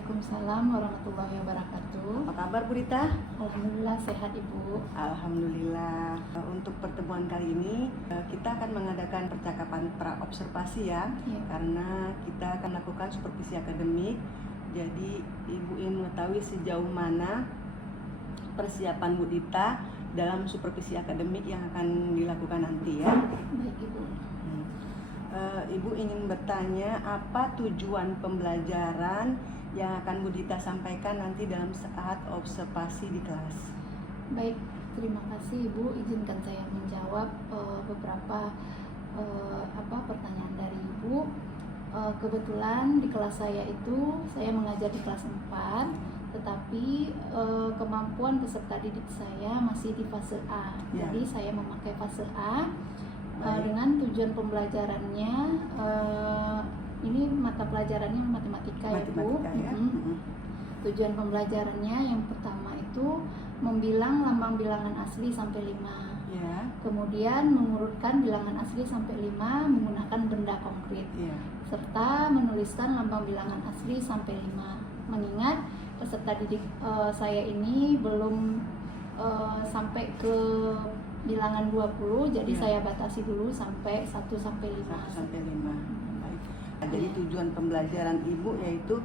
Waalaikumsalam warahmatullahi wabarakatuh. Apa kabar Bu Rita? Alhamdulillah sehat Ibu. Alhamdulillah. Untuk pertemuan kali ini kita akan mengadakan percakapan pra-observasi ya. Karena kita akan melakukan supervisi akademik. Jadi Ibu ingin mengetahui sejauh mana persiapan Bu Rita dalam supervisi akademik yang akan dilakukan nanti ya. Baik Ibu. Ibu ingin bertanya apa tujuan pembelajaran yang akan Bu Dita sampaikan nanti dalam saat observasi di kelas. Baik, terima kasih Ibu. Izinkan saya menjawab beberapa pertanyaan dari Ibu. Kebetulan di kelas saya itu saya mengajar di kelas 4, tetapi kemampuan peserta didik saya masih di fase A. Jadi saya memakai fase A. Dengan tujuan pembelajarannya ini mata pelajarannya matematika ya Bu. Ya. Tujuan pembelajarannya yang pertama itu membilang lambang bilangan asli sampai 5. Ya. Kemudian mengurutkan bilangan asli sampai 5 menggunakan benda konkret. Ya. Serta menuliskan lambang bilangan asli sampai 5. Mengingat peserta didik saya ini belum sampai ke bilangan 20, jadi saya batasi dulu sampai 1 sampai 5. 1 sampai 5. Baik. Jadi tujuan pembelajaran Ibu yaitu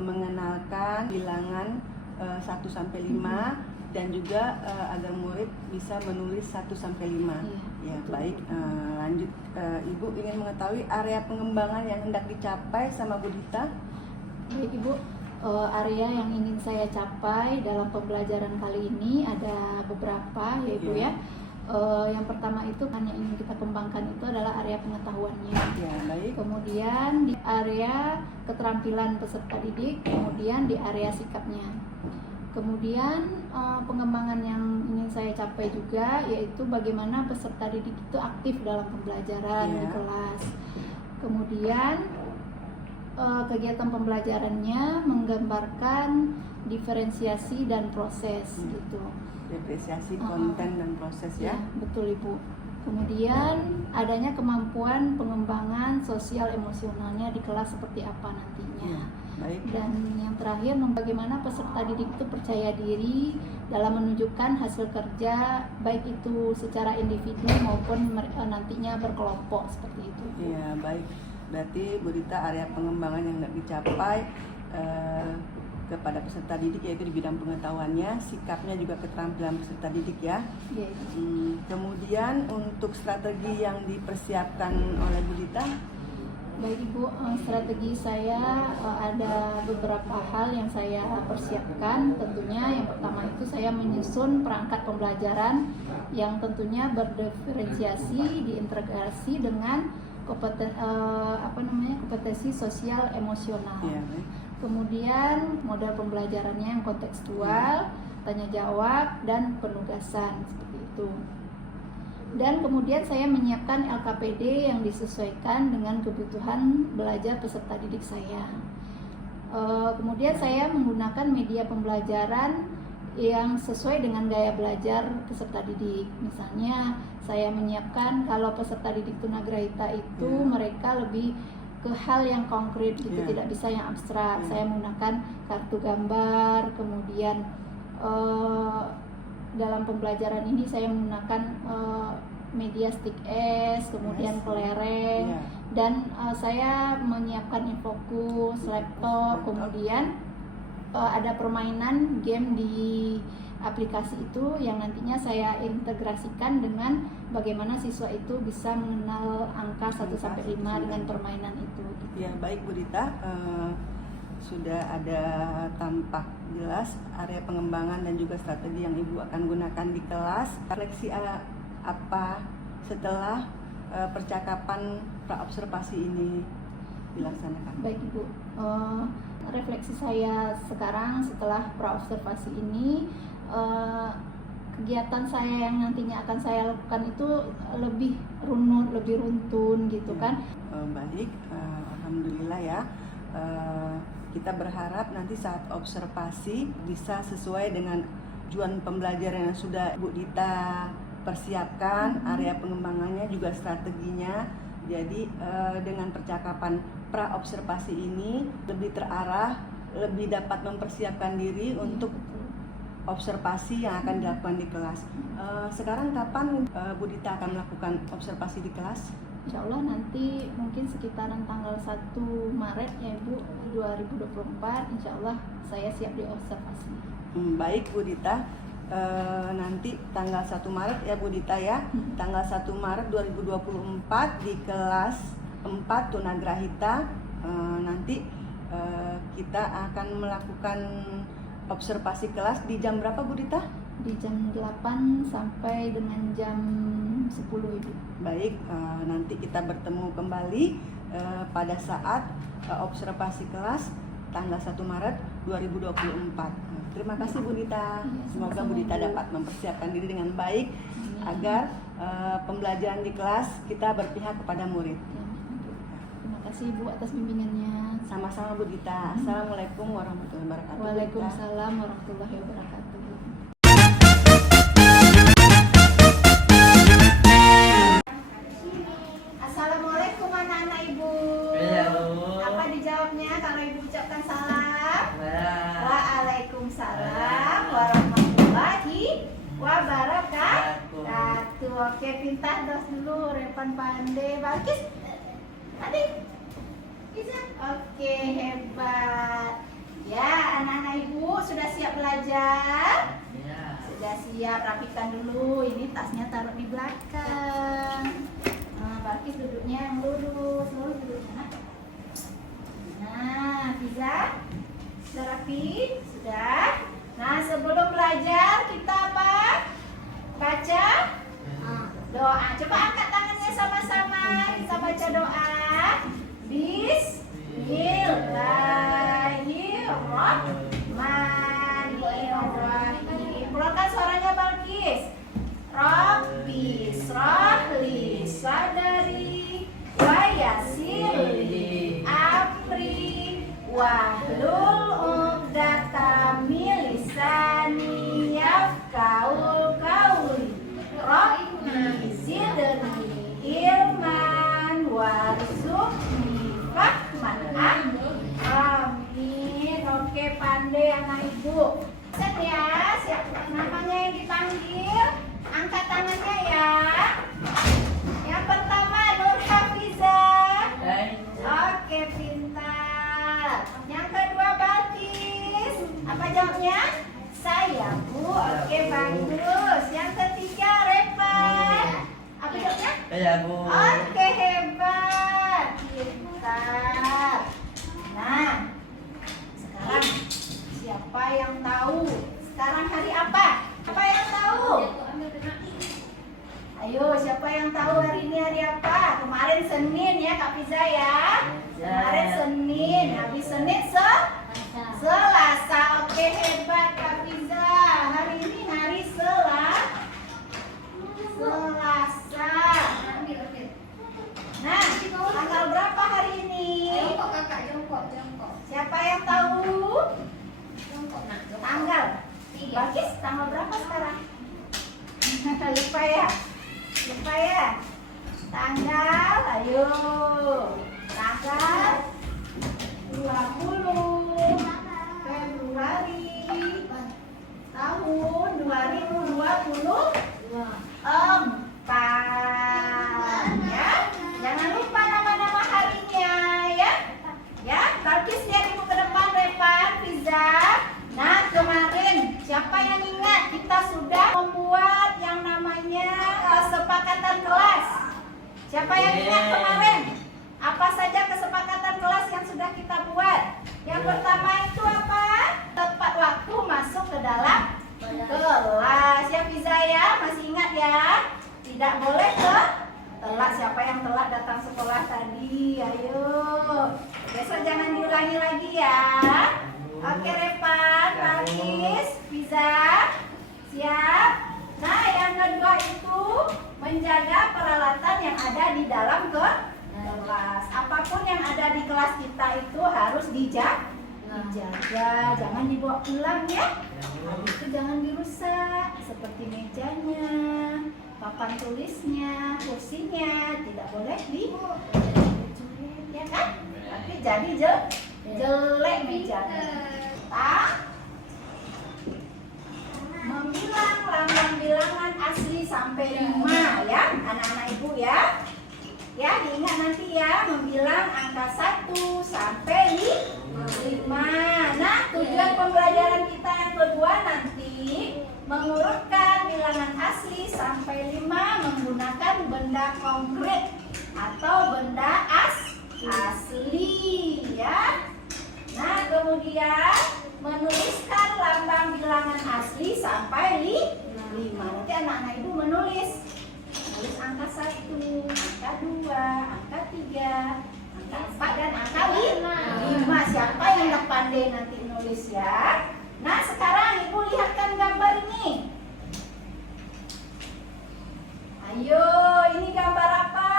mengenalkan bilangan 1 sampai 5 dan juga agar murid bisa menulis 1 sampai 5. Ya, baik. Lanjut, Ibu ingin mengetahui area pengembangan yang hendak dicapai sama Bu Dita? Baik Ibu. Area yang ingin saya capai dalam pembelajaran kali ini ada beberapa ya Ibu ya. Yang pertama itu yang ingin kita kembangkan itu adalah area pengetahuannya. Ya, baik. Kemudian di area keterampilan peserta didik, kemudian di area sikapnya. Kemudian pengembangan yang ingin saya capai juga yaitu bagaimana peserta didik itu aktif dalam pembelajaran di kelas. Kemudian kegiatan pembelajarannya menggambarkan diferensiasi dan proses gitu. Diferensiasi konten dan proses ya. Betul Ibu. Kemudian adanya kemampuan pengembangan sosial emosionalnya di kelas seperti apa nantinya. Baik. Dan yang terakhir bagaimana peserta didik itu percaya diri dalam menunjukkan hasil kerja baik itu secara individu maupun nantinya berkelompok seperti itu. Iya, baik. Berarti Bu Dita area pengembangan yang hendak dicapai kepada peserta didik yaitu di bidang pengetahuannya, sikapnya juga keterampilan peserta didik ya. Kemudian untuk strategi yang dipersiapkan oleh Bu Dita? Baik Ibu, strategi saya ada beberapa hal yang saya persiapkan. Tentunya yang pertama itu saya menyusun perangkat pembelajaran yang tentunya berdiferensiasi, diintegrasi dengan kompetensi sosial emosional. Kemudian model pembelajarannya yang kontekstual, tanya jawab dan penugasan seperti itu. Dan kemudian saya menyiapkan LKPD yang disesuaikan dengan kebutuhan belajar peserta didik saya. Kemudian saya menggunakan media pembelajaran yang sesuai dengan gaya belajar peserta didik. Misalnya saya menyiapkan kalau peserta didik tunagrahita itu mereka lebih ke hal yang konkret gitu, tidak bisa yang abstrak. Saya menggunakan kartu gambar, kemudian dalam pembelajaran ini saya menggunakan media stick S, kemudian kelereng, dan saya menyiapkan infokus, laptop, kemudian ada permainan game di aplikasi itu yang nantinya saya integrasikan dengan bagaimana siswa itu bisa mengenal angka 1 sampai 5 dengan permainan itu. Ya, baik Bu Dita, sudah ada tampak jelas area pengembangan dan juga strategi yang Ibu akan gunakan di kelas. Refleksi apa setelah percakapan pra-observasi ini dilaksanakan? Baik Ibu, refleksi saya sekarang setelah pra-observasi ini, kegiatan saya yang nantinya akan saya lakukan itu lebih runut, lebih runtun gitu kan. Baik, alhamdulillah ya. Kita berharap nanti saat observasi bisa sesuai dengan tujuan pembelajaran yang sudah Bu Dita persiapkan, area pengembangannya juga strateginya. Jadi dengan percakapan pra-observasi ini lebih terarah lebih dapat mempersiapkan diri untuk observasi yang akan dilakukan di kelas. Sekarang kapan Bu Dita akan melakukan observasi di kelas? Insya Allah nanti mungkin sekitaran tanggal 1 Maret ya Ibu 2024, Insya Allah saya siap diobservasi. Baik Bu Dita, nanti tanggal 1 Maret ya Bu Dita ya, tanggal 1 Maret 2024 di kelas 4 Tunagrahita, nanti kita akan melakukan observasi kelas di jam berapa Bu Dita? Di jam 8 sampai dengan jam 10 Ibu. Baik, nanti kita bertemu kembali pada saat observasi kelas tanggal 1 Maret 2024. Terima kasih Bu Dita. Semoga Bu Dita dapat mempersiapkan diri dengan baik agar pembelajaran di kelas kita berpihak kepada murid. Terima kasih Ibu atas bimbingannya. Sama-sama Bu Dita. Assalamualaikum warahmatullahi wabarakatuh. Waalaikumsalam warahmatullahi wabarakatuh. Assalamualaikum anak-anak Ibu. Apa dijawabnya kalau Ibu ucapkan salam? Waalaikumsalam warahmatullahi wabarakatuh. Oke, pintar dos dulu. Repan pandai. Bagus. Adik. Bisa? Oke, hebat. Ya, anak-anak Ibu sudah siap belajar? Sudah siap, rapikan dulu. Ini tasnya taruh di belakang. Barkis duduknya yang lurus duduknya. Nah, bisa? Sudah rapi? Sudah? Nah, sebelum belajar kita apa? Baca doa. Coba angkat tangannya sama-sama. Kita baca doa. Bismillahirrahmanirrahim. Keluarkan suaranya Barkis. Rabbi shrahli sadari wa yassirli amri wahlul 'uqdatam min lisani yafqahu qawli. Rabbi zidni ilman warzuqni fahman. Amin. Oke, pandai anak Ibu. Set ya, siap namanya yang dipanggil. Angkat tangannya ya. Yang pertama Nur Hafizah. Oke, pintar. Yang kedua Balkis. Apa jawabnya? Saya Bu. Oke, bagus. Yang ketiga Repan. Apa jawabnya? Saya Bu. Oke, hebat. Pintar. Nah, sekarang siapa yang tahu sekarang hari apa? Apa yang tahu? Ayo, siapa yang tahu hari ini hari apa? Kemarin Senin ya Kak Fiza ya. Kemarin Senin, habis Senin Selasa. Oke, hebat Kak Fiza. Hari ini hari Selasa. Nah, tanggal berapa hari ini? Siapa yang tahu? Tanggal. Bagus, tanggal berapa sekarang? Lupa ya? Lupa ya? Tanggal, ayo. Tanggal 20 Februari tahun 2024 ya. Jangan lupa nama-nama harinya ya. Ya, Balkis lihat Ibu ke depan, Repan, Fiza. Nah, kemarin siapa yang ingat kita sudah membuat yang namanya kesepakatan kelas? Siapa yang ingat kemarin? Apa saja kesepakatan kelas yang sudah kita buat? Yang pertama itu apa? Tepat waktu masuk ke dalam kelas. Ya Fiza ya, masih ingat ya? Tidak boleh telat. Siapa yang telat datang sekolah tadi? Ayo. Besok jangan diulangi lagi ya. Oke, Repan, Balkis, Fiza, siap. Nah, yang kedua itu menjaga peralatan yang ada di dalam kelas. Apapun yang ada di kelas kita itu harus dijaga, jangan dibawa pulang ya. Habis itu jangan dirusak, seperti mejanya, papan tulisnya, kursinya, tidak boleh diculik, ya kan? Tapi jadi jelek mejanya. sampai 5 ya, anak-anak ibu ya. Ya, diingat nanti ya membilang angka 1 sampai 5. Nah, tujuan pembelajaran kita yang kedua nanti mengurutkan bilangan asli sampai 5 menggunakan benda konkret atau benda asli ya. Nah, kemudian menuliskan lambang bilangan asli sampai 5. Nanti anak-anak ibu menulis angka 1, angka 2, angka 3, angka 4 dan angka 5. Siapa yang udah pandai nanti nulis ya. Nah, sekarang ibu lihatkan gambar ini. Ayo, ini gambar apa?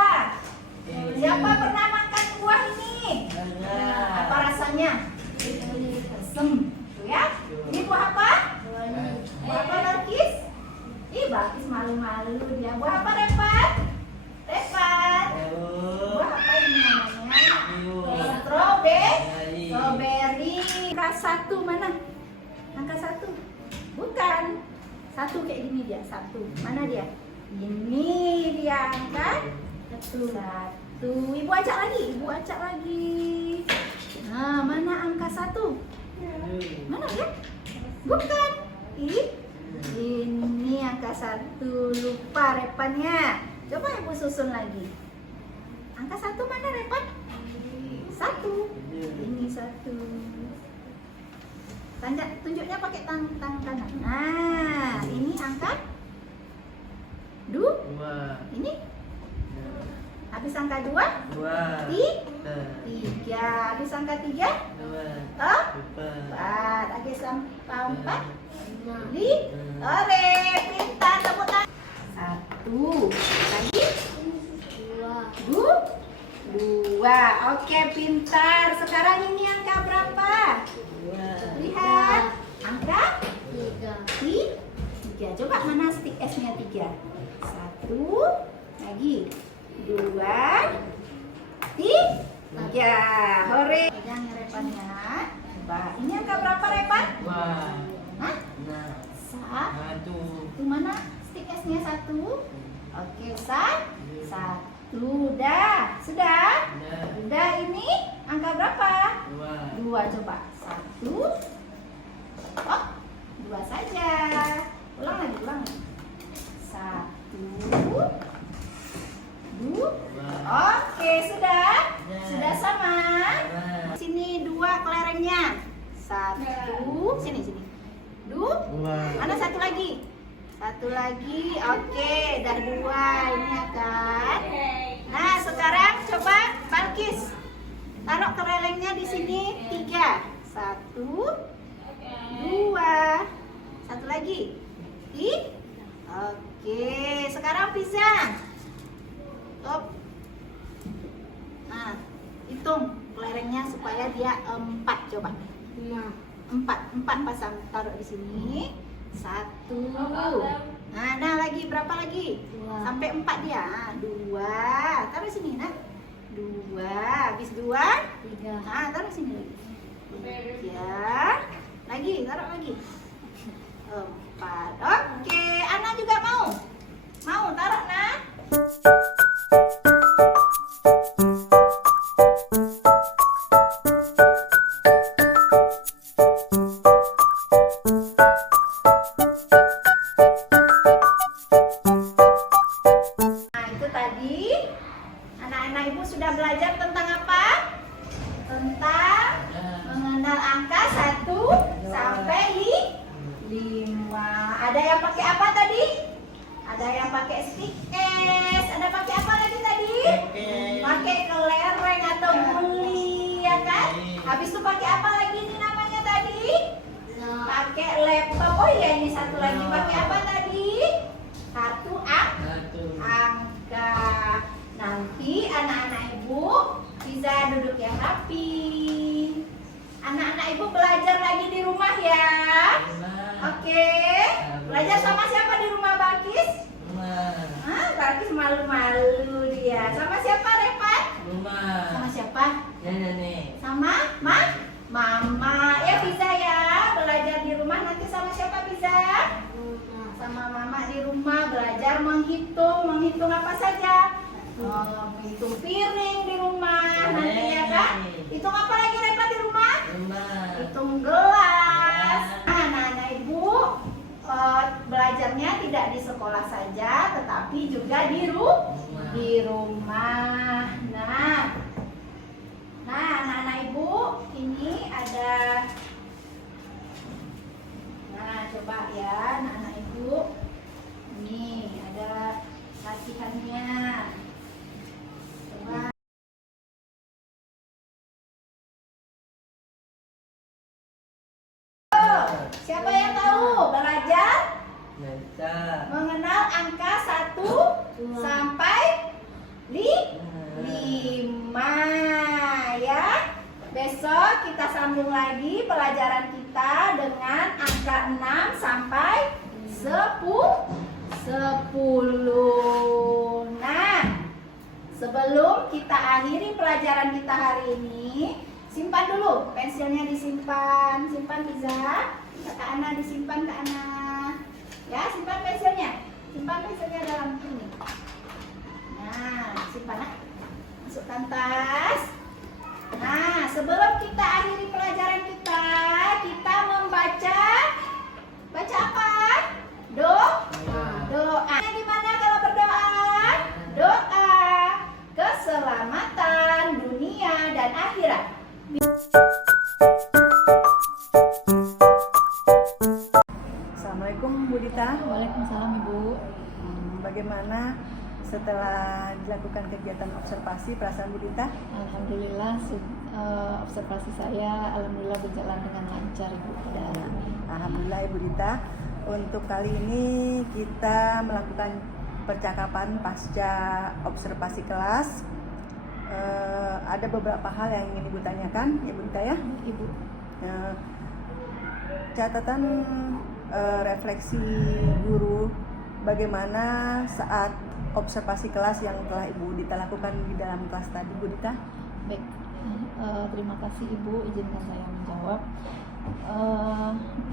Siapa pernah makan buah ini? Apa rasanya? Asem, tuh ya. Ini buah apa? Buah apa, Balkis? Ih, Balkis malu-malu dia. Buah apa, Repan? Repan. Buah apa ini namanya? Strawberry. Angka 1 mana? Angka 1. Bukan. 1 kayak gini dia. 1. Mana dia? Ini dia angka 1. Ibu acak lagi. Ibu acak lagi. Nah, mana angka 1? Mana dia? Bukan. Ini angka 1. Lupa Repannya. Coba ibu susun lagi. Angka 1 mana Repan? 1. Ini 1. Tunjuknya pakai tangan kanan. Nah, ini angka 2. Ini habis angka 2? 3. Habis angka 3? 4. Habis angka 4? 5. Ore, pintar, tepuk tangan. 1. Lagi? 2. Oke, pintar. Sekarang ini angka berapa? Lihat. Angka 3. Coba mana stick S-nya 3? 1. Lagi. 2. 3. Hore. Pegang Repannya. Coba. Ini angka berapa, Repan? Hah? 1. Itu mana stick S-nya 1? Oke, 1. Dah. Sudah? Udah, ini angka berapa? 2. Coba. 1. Oh, 2 saja. Ulang lagi. 1. 2. Oke, sudah? Sudah sama? Sini 2 kelerengnya. 1. Sini. 2. Mana 1 lagi? 1 lagi. Oke, dah 2. Ini akan. Nah, sekarang coba Balkis. Taruh kelerengnya di sini 3. 1. 2. 1 lagi. Oke, sekarang pisang. Stop. Nah, hitung kelerengnya supaya dia 4. Coba. 4 pasang, taruh di sini. 1. Nah, lagi berapa lagi? 2. Sampai 4 dia. 2. Taruh sini, nak. 2. Habis 2? 3. Nah, taruh sini lagi. 3. Lagi, taruh lagi. 4. Oke, Ana juga mau. Mau taruh, nak. Nah, itu tadi anak-anak ibu sudah belajar tentang apa? Tentang mengenal angka 1 sampai 5. Ada yang pakai apa tadi? Ada yang pakai stick S. Ada pakai apa lagi tadi? Pakai kelereng atau guli, ya kan? Habis itu pakai apa lagi ini namanya tadi? Pakai laptop. Oh iya, ini satu lagi pakai apa tadi? Kartu angka. Nanti anak-anak ibu bisa duduk yang rapi. Anak-anak ibu belajar lagi di rumah ya. Oke. Belajar sama siapa di rumah, Balkis? Balkis malu-malu dia. Sama siapa, Repan? Sama siapa? Sama Mama. Ya bisa ya belajar di rumah. Nanti sama siapa bisa? Sama Mama di rumah belajar. belajar menghitung apa saja? Menghitung piring di rumah nantinya kan? Hitung apa lagi Repa di rumah? Hitung gelas. Nah, anak-anak ibu belajarnya tidak di sekolah saja, tetapi juga di rumah. Nah, anak-anak ibu ini ada. Nah, coba ya, anak-anak ibu. Ini ada latihannya. Coba. Siapa yang tahu belajar mengenal angka 1 sampai 5 ya. Besok kita sambung lagi pelajaran kita dengan angka 6 sampai 10. Nah, sebelum kita akhiri pelajaran kita hari ini, simpan dulu pensilnya, disimpan. Simpan Liza. Kak Ana disimpan, Kak Ana. Ya, simpan pensilnya. Simpan pensilnya dalam ini. Nah, simpan. Masukkan tas. Nah, sebelum kita akhiri pelajaran kita, kita membaca. Baca apa? Doa. Gimana kalau berdoa? Doa keselamatan dunia dan akhirat. Assalamualaikum Bu Dita. Waalaikumsalam Ibu. Bagaimana setelah dilakukan kegiatan observasi perasaan Bu Dita? Alhamdulillah, observasi saya alhamdulillah berjalan dengan lancar Ibu. Alhamdulillah Ibu Dita. Untuk kali ini kita melakukan percakapan pasca observasi kelas. Ada beberapa hal yang ingin Ibu tanyakan, Ibu Dita ya. Ibu. Catatan refleksi guru bagaimana saat observasi kelas yang telah Ibu Dita lakukan di dalam kelas tadi, Bu Dita? Baik, terima kasih Ibu, izinkan saya menjawab.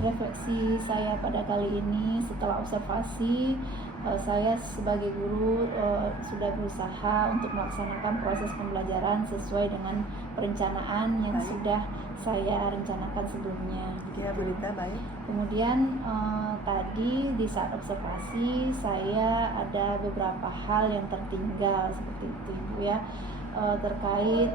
Refleksi saya pada kali ini setelah observasi, saya sebagai guru sudah berusaha untuk melaksanakan proses pembelajaran sesuai dengan perencanaan yang sudah saya rencanakan sebelumnya. Ya, Bu Dita, baik. Kemudian tadi di saat observasi saya ada beberapa hal yang tertinggal seperti itu Ibu ya, terkait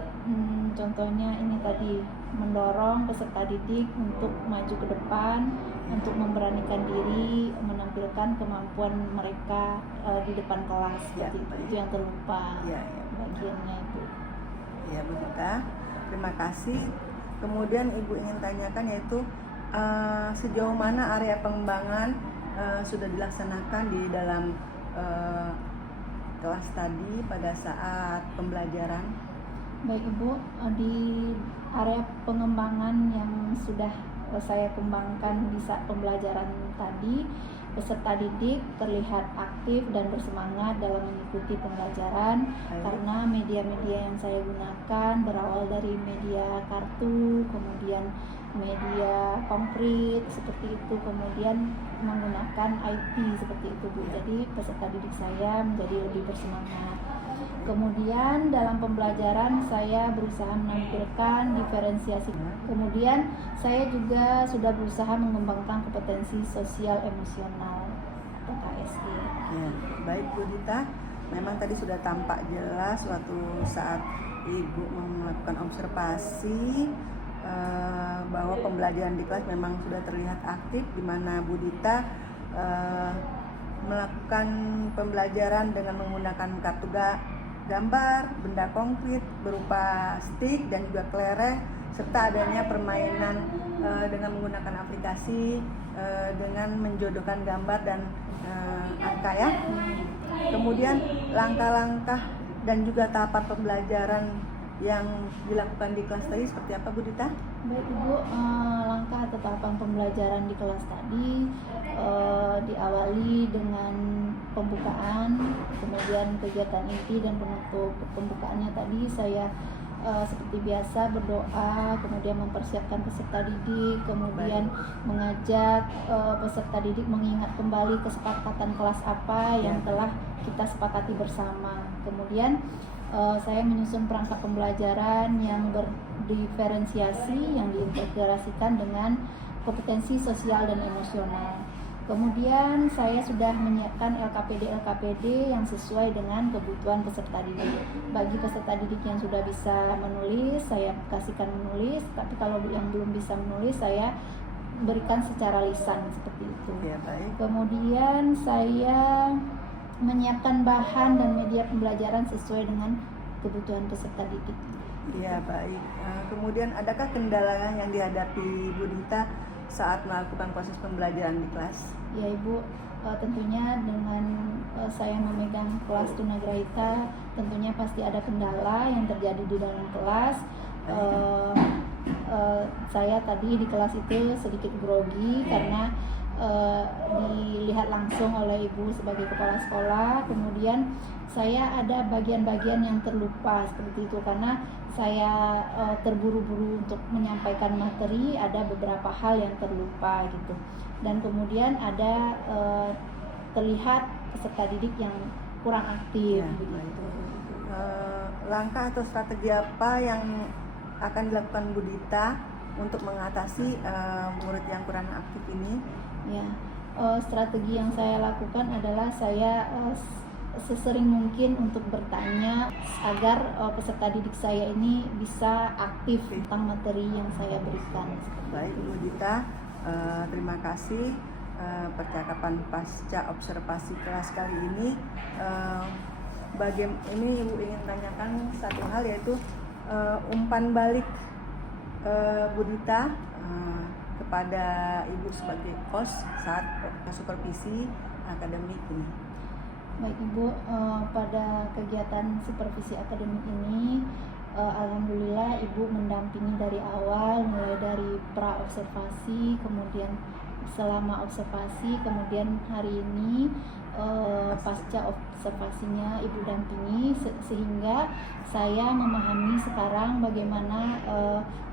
contohnya ini tadi mendorong peserta didik untuk maju ke depan, untuk memberanikan diri menampilkan kemampuan mereka di depan kelas seperti itu yang terlupa bagiannya itu. Ya Bu Dita, terima kasih. Kemudian Ibu ingin tanyakan yaitu sejauh mana area pengembangan sudah dilaksanakan di dalam kelas tadi pada saat pembelajaran? Baik Ibu, di area pengembangan yang sudah saya kembangkan di saat pembelajaran tadi, peserta didik terlihat aktif dan bersemangat dalam mengikuti pembelajaran. Karena media-media yang saya gunakan berawal dari media kartu, kemudian media konkret seperti itu, kemudian menggunakan IT seperti itu Bu. Jadi peserta didik saya menjadi lebih bersemangat. Kemudian dalam pembelajaran saya berusaha menampilkan diferensiasi. Kemudian saya juga sudah berusaha mengembangkan kompetensi sosial emosional atau KSE. Ya, baik Bu Dita, memang tadi sudah tampak jelas waktu saat Ibu melakukan observasi bahwa pembelajaran di kelas memang sudah terlihat aktif, di mana Bu Dita melakukan pembelajaran dengan menggunakan kartu gambar, benda konkret berupa stick dan juga kelereng, serta adanya permainan dengan menggunakan aplikasi dengan menjodohkan gambar dan angka ya. Kemudian langkah-langkah dan juga tahapan pembelajaran yang dilakukan di kelas tadi seperti apa Bu Dita? Baik Ibu, langkah atau tahapan pembelajaran di kelas tadi diawali dengan pembukaan, kemudian kegiatan inti dan penutup. Pembukaannya tadi saya seperti biasa berdoa, kemudian mempersiapkan peserta didik, kemudian mengajak peserta didik mengingat kembali kesepakatan kelas apa yang telah kita sepakati bersama. Kemudian saya menyusun perangkat pembelajaran yang berdiferensiasi, yang diintegrasikan dengan kompetensi sosial dan emosional. Kemudian saya sudah menyiapkan LKPD yang sesuai dengan kebutuhan peserta didik. Bagi peserta didik yang sudah bisa menulis, saya kasihkan menulis, tapi kalau yang belum bisa menulis, saya berikan secara lisan seperti itu. Ya, baik. Kemudian saya menyiapkan bahan dan media pembelajaran sesuai dengan kebutuhan peserta didik. Ya, baik. Kemudian adakah kendala yang dihadapi Bu Dita saat melakukan proses pembelajaran di kelas? Ya Ibu, tentunya dengan saya memegang kelas tunagrahita, tentunya pasti ada kendala yang terjadi di dalam kelas. Saya tadi di kelas itu sedikit grogi karena dilihat langsung oleh Ibu sebagai kepala sekolah. Kemudian saya ada bagian-bagian yang terlupa seperti itu karena saya terburu-buru untuk menyampaikan materi, ada beberapa hal yang terlupa gitu. Dan kemudian ada terlihat peserta didik yang kurang aktif begitu. Langkah atau strategi apa yang akan dilakukan Bu Dita untuk mengatasi murid yang kurang aktif ini? Ya, strategi yang saya lakukan adalah saya sesering mungkin untuk bertanya agar peserta didik saya ini bisa aktif tentang materi yang saya berikan. Baik Bu Dita, terima kasih percakapan pasca observasi kelas kali ini. Ini Ibu ingin tanyakan satu hal, yaitu umpan balik Bu Dita kepada Ibu sebagai host saat supervisi akademik ini. Baik Ibu, pada kegiatan supervisi akademik ini alhamdulillah Ibu mendampingi dari awal, mulai dari pra observasi, kemudian selama observasi, kemudian hari ini pasca observasinya Ibu dampingi, sehingga saya memahami sekarang bagaimana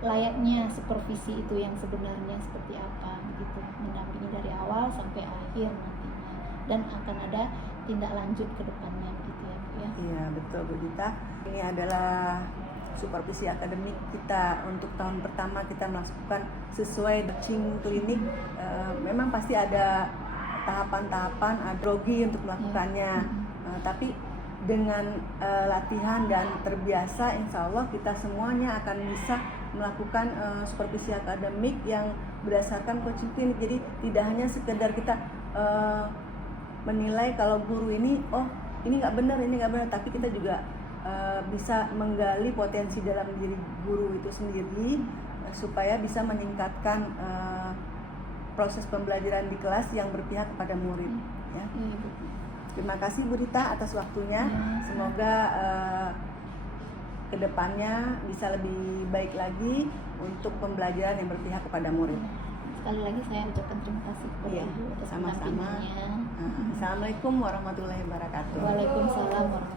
layaknya supervisi itu yang sebenarnya seperti apa begitu, mendampingi dari awal sampai akhir nantinya, dan akan ada tindak lanjut ke depannya gitu ya Bu ya. Iya, betul Bu Dita. Ini adalah supervisi akademik kita untuk tahun pertama kita melakukan sesuai coaching klinik. Memang pasti ada tahapan-tahapan, ada grogi untuk melakukannya. Tapi dengan latihan dan terbiasa, insya Allah kita semuanya akan bisa melakukan supervisi akademik yang berdasarkan coaching klinik. Jadi tidak hanya sekedar kita menilai kalau guru ini, oh ini nggak benar, tapi kita juga bisa menggali potensi dalam diri guru itu sendiri supaya bisa meningkatkan proses pembelajaran di kelas yang berpihak kepada murid. Ya. Terima kasih Bu Dita atas waktunya. Semoga kedepannya bisa lebih baik lagi untuk pembelajaran yang berpihak kepada murid. Sekali lagi saya ucapkan terima kasih kepada Ibu atas sama-sama. pendampingannya. Assalamualaikum warahmatullahi wabarakatuh. Waalaikumsalam warahmatullahi wabarakatuh.